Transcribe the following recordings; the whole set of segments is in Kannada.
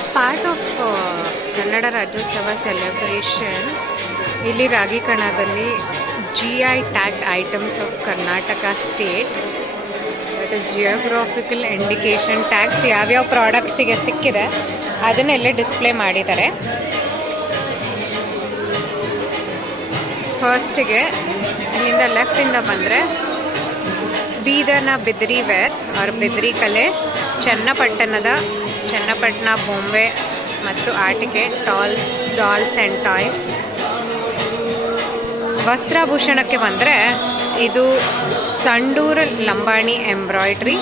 As part of Kannada Rajyotsava celebration ಇಲ್ಲಿ ರಾಗಿ ಕಣದಲ್ಲಿ GI tag items of Karnataka state, that is geographical indication tags ಯಾವ್ಯಾವ ಪ್ರಾಡಕ್ಟ್ಸಿಗೆ ಸಿಕ್ಕಿದೆ ಅದನ್ನೆಲ್ಲ ಡಿಸ್ಪ್ಲೇ ಮಾಡಿದ್ದಾರೆ. ಫಸ್ಟಿಗೆ ಇಲ್ಲಿಂದ ಲೆಫ್ಟಿಂದ ಬಂದರೆ ಬೀದರ್ನ ಬಿದ್ರಿ ವೇರ್ ಅವ್ರ ಬಿದ್ರಿ ಕಲೆ, ಚನ್ನಪಟ್ಟಣ ಬೊಂಬೆ ಮತ್ತು ಆಟಿಕೆ, ಡಾಲ್ಸ್ ಆ್ಯಂಡ್ ಟಾಯ್ಸ್. ವಸ್ತ್ರಾಭೂಷಣಕ್ಕೆ ಬಂದರೆ ಇದು ಸಂಡೂರು ಲಂಬಾಣಿ ಎಂಬ್ರಾಯ್ಡ್ರಿ,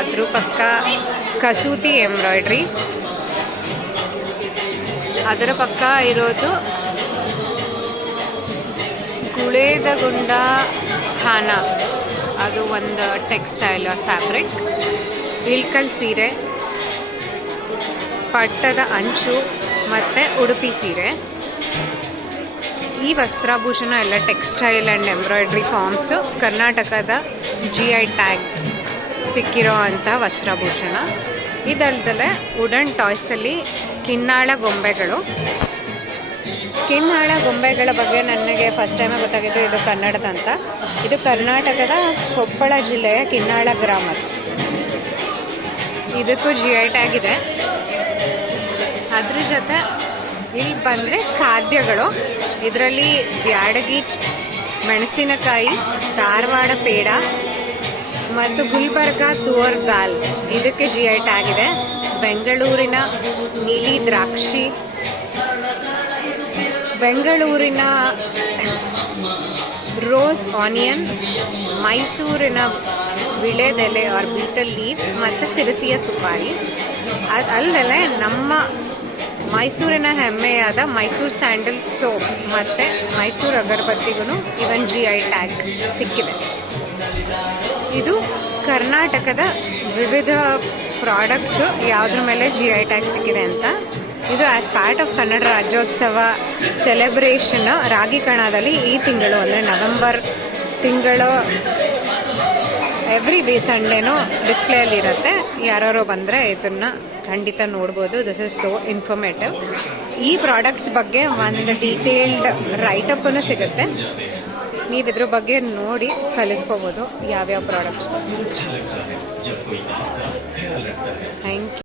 ಅದ್ರ ಪಕ್ಕ ಕಸೂತಿ ಎಂಬ್ರಾಯ್ಡ್ರಿ, ಅದರ ಪಕ್ಕ ಇರೋದು ಗುಳೇದಗುಂಡ ಖಾನ, ಅದು ಒಂದು ಟೆಕ್ಸ್ಟೈಲ್ ಫ್ಯಾಬ್ರಿಕ್. ಇಳ್ಕಲ್ ಸೀರೆ, ಪಟ್ಟದ ಅಂಚು ಮತ್ತು ಉಡುಪಿ ಸೀರೆ. ಈ ವಸ್ತ್ರಾಭೂಷಣ ಎಲ್ಲ ಟೆಕ್ಸ್ಟೈಲ್ ಆ್ಯಂಡ್ ಎಂಬ್ರಾಯ್ಡ್ರಿ ಫಾರ್ಮ್ಸು ಕರ್ನಾಟಕದ GI ಟ್ಯಾಗ್ ಸಿಕ್ಕಿರೋ ಅಂಥ ವಸ್ತ್ರಾಭೂಷಣ. ಇದಲ್ದಲೆ ವುಡನ್ ಟಾಯ್ಸಲ್ಲಿ ಕಿನ್ನಾಳ ಗೊಂಬೆಗಳ ಬಗ್ಗೆ ನನಗೆ ಫಸ್ಟ್ ಟೈಮೇ ಗೊತ್ತಾಗಿದ್ದು ಇದು ಕನ್ನಡದಂತ. ಇದು ಕರ್ನಾಟಕದ ಕೊಪ್ಪಳ ಜಿಲ್ಲೆಯ ಕಿನ್ನಾಳ ಗ್ರಾಮ, ಇದಕ್ಕೂ GI ಟ್ಯಾಗ್ ಇದೆ. ಅದ್ರ ಜೊತೆ ಇಲ್ಲಿ ಬಂದರೆ ಖಾದ್ಯಗಳು, ಇದರಲ್ಲಿ ಬ್ಯಾಡಗಿ ಮೆಣಸಿನಕಾಯಿ, ಧಾರವಾಡ ಪೇಡ ಮತ್ತು ಗುಲ್ಬರ್ಗ ತುವರ್ ದಾಲ್ ಇದಕ್ಕೆ GI ಟ್ಯಾಗ್ ಇದೆ. ಬೆಂಗಳೂರಿನ ನೀಲಿ ದ್ರಾಕ್ಷಿ, ಬೆಂಗಳೂರಿನ ರೋಸ್ ಆನಿಯನ್, ಮೈಸೂರಿನ ವಿಳೆದೆಲೆ ಆರ್ ಬೀಟಲ್ ಲೀಫ್ ಮತ್ತು ಸಿರಸಿಯ ಸುಪಾರಿ. ಅದು ಅಲ್ಲದೆ ನಮ್ಮ ಮೈಸೂರಿನ ಹೆಮ್ಮೆಯಾದ ಮೈಸೂರು ಸ್ಯಾಂಡಲ್ ಸೋಪ್ ಮತ್ತು ಮೈಸೂರು ಅಗರಬತ್ತಿಗೂ ಇವನ್ GI ಟ್ಯಾಗ್ ಸಿಕ್ಕಿದೆ. ಇದು ಕರ್ನಾಟಕದ ವಿವಿಧ ಪ್ರಾಡಕ್ಟ್ಸು ಯಾವುದ್ರ ಮೇಲೆ GI ಟ್ಯಾಗ್ ಸಿಕ್ಕಿದೆ ಅಂತ. ಇದು as part of Kannada Rajyotsava celebration ರಾಗಿ ಕಣದಲ್ಲಿ ಈ ತಿಂಗಳು ಅಂದರೆ ನವೆಂಬರ್ ತಿಂಗಳು ಎವ್ರಿ ಸಂಡೇನೂ ಡಿಸ್ಪ್ಲೇಯಲ್ಲಿರುತ್ತೆ. ಯಾರು ಬಂದರೆ ಇದನ್ನು ಖಂಡಿತ ನೋಡ್ಬೋದು. This is so informative. ಈ ಪ್ರಾಡಕ್ಟ್ಸ್ ಬಗ್ಗೆ ಒಂದು ಡೀಟೇಲ್ಡ್ ರೈಟಪ್ಪನ್ನು ಸಿಗುತ್ತೆ. ನೀವು ಇದ್ರ ಬಗ್ಗೆ ನೋಡಿ ಕಲಿತ್ಕೋಬೋದು ಯಾವ್ಯಾವ ಪ್ರಾಡಕ್ಟ್ಸ್ ಬಗ್ಗೆ.